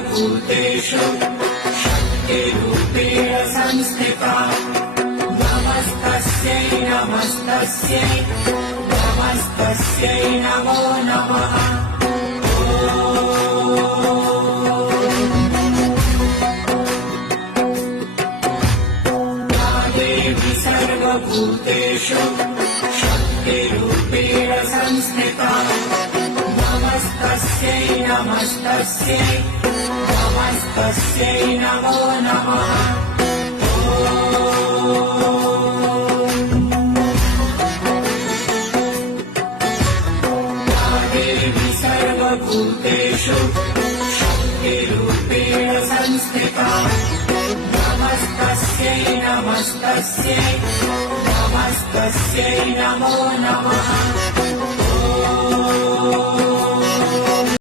सर्वभूतेषु शक्तिरूपेण संस्थिता नमस्तस्यै नमस्तस्यै नमस्तस्यै नमो नमः। देवी सर्वभूतेषु शक्तिरूपेण संस्थिता नमस्तस्यै नमस्तस्यै नमस्तस्यै नमो नमः। देवी सर्वभूतेषु शक्तिरूपेण संस्थिता नमस्तस्यै नमस्तस्यै नमस्तस्यै नमो नमः।